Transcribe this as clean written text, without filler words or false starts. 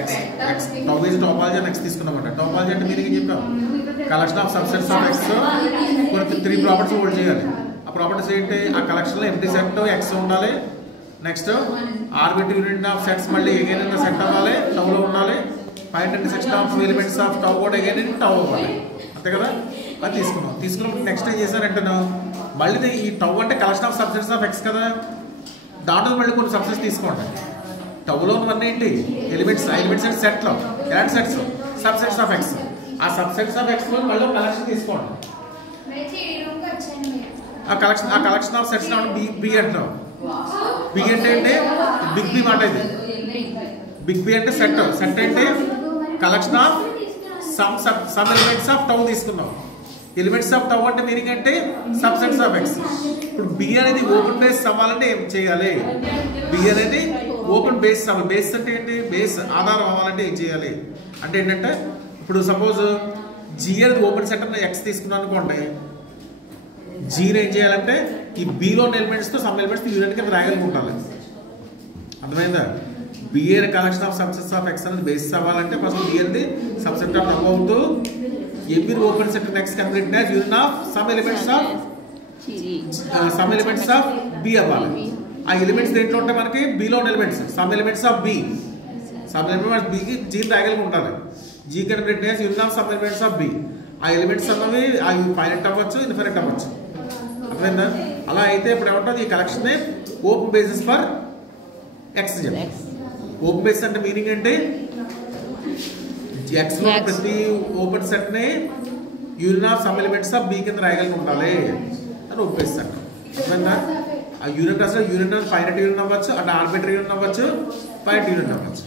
x x tau is topology and x తీసుకున్నామంట. Topology అంటే meaning చెప్పాం, collection of subsets of x కొన్ని 3 properties hold చేయాలి. ఆ ప్రాపర్టీస్ ఏంటి? ఆ కలెక్షన్ లో ఎంప్టీ సెట్ x ఉండాలి, next arbitrary unit of sets మళ్ళీ అగైన్ ఇన్ ద సెట్ అవ్వాలి, టౌ లో ఉండాలి, find intersection of elements of tau కూడా అగైన్ ఇన్ టౌ అవ్వాలి. అంతే కదా? అది తీసుకున్నప్పుడు నెక్స్ట్ ఏం చేశారంటే మళ్ళీ ఈ టౌ అంటే collection of subsets of x కదా, దాంట్లో మళ్ళీ కొన్ని సబ్సెట్స్ తీసుకోండి. టౌలో ఉన్నవన్నీ ఏంటి? ఎలిమెంట్స్ అండ్ సెట్లో ఎలాంటి సెట్స్? Subsets of X. ఆ సబ్సెట్స్ ఆఫ్ ఎక్స్ లో మళ్ళీ కలెక్షన్ తీసుకోండి. ఆ కలెక్షన్ ఆఫ్ సెట్స్ బి అంటాం. బి అంటే బిగ్ బి మాట ఇది. బిగ్ బి అంటే సెట్ అంటే collection of some elements of tau తీసుకున్నాం. ఎలిమెంట్స్ ఆఫ్ టౌ అంటే మీనింగ్ అంటే సబ్సెట్స్ ఆఫ్ ఎక్స్. ఇప్పుడు బి అనేది ఓపెన్ బేస్ అవ్వాలంటే ఏం చేయాలి? బి అనేది ఓపెన్ బేస్ అవ్వాలి. బేస్ అంటే ఏంటి? బేస్ ఆధారం అవ్వాలంటే ఏం చేయాలి అంటే ఏంటంటే, ఇప్పుడు సపోజ్ జీ అనేది ఓపెన్ సెట్ అని ఎక్స్ తీసుకున్నాను అనుకోండి, జీని ఏం చేయాలంటే ఈ బిలో ఎలిమెంట్స్తో సమ్ ఎలిమెంట్స్ యూనిట్ కింద రాయగలుగుంటాలి. అర్థమైందా? బి అనే collection of subsets of X అనేది బేస్ అవ్వాలంటే ఫస్ట్ బి అనేది సబ్సెట్ ఆఫ్ నవ్ అవుతూ every open set next complete as union of some elements of b అవ్వాలి. ఆ ఎలిమెంట్స్ దేంట్లో ఉంటాయి మనకి? b లో elements, some elements of b. Some elements b కి g రాయగలిగి ఉండాలి. g complete as union of some elements of b. ఆ elements అన్నవి అవి ఫైనైట్ అవ్వచ్చు, ఇన్ఫైనైట్ అవ్వచ్చు. అర్థమైందా? అలా అయితే ఇప్పుడు ఏమంటుంది? ఈ collection open basis for x. Open basis అంటే మీనింగ్ ఏంటి? x లో ప్రతి ఓపెన్ సెట్ ని union of some elements of b కింద రాయగలిగి ఉండాలి అని ఓపెన్ బేసిస్ అంటాం. అర్థమైందా? ఆ యూనిట్ అసలు యూనిట్ ఫైనైట్ యూనిట్ అవ్వచ్చు, అంటే ఆర్బిటరీ యూనిట్ అవ్వచ్చు, ఫైనైట్ యూనిట్ అవ్వచ్చు.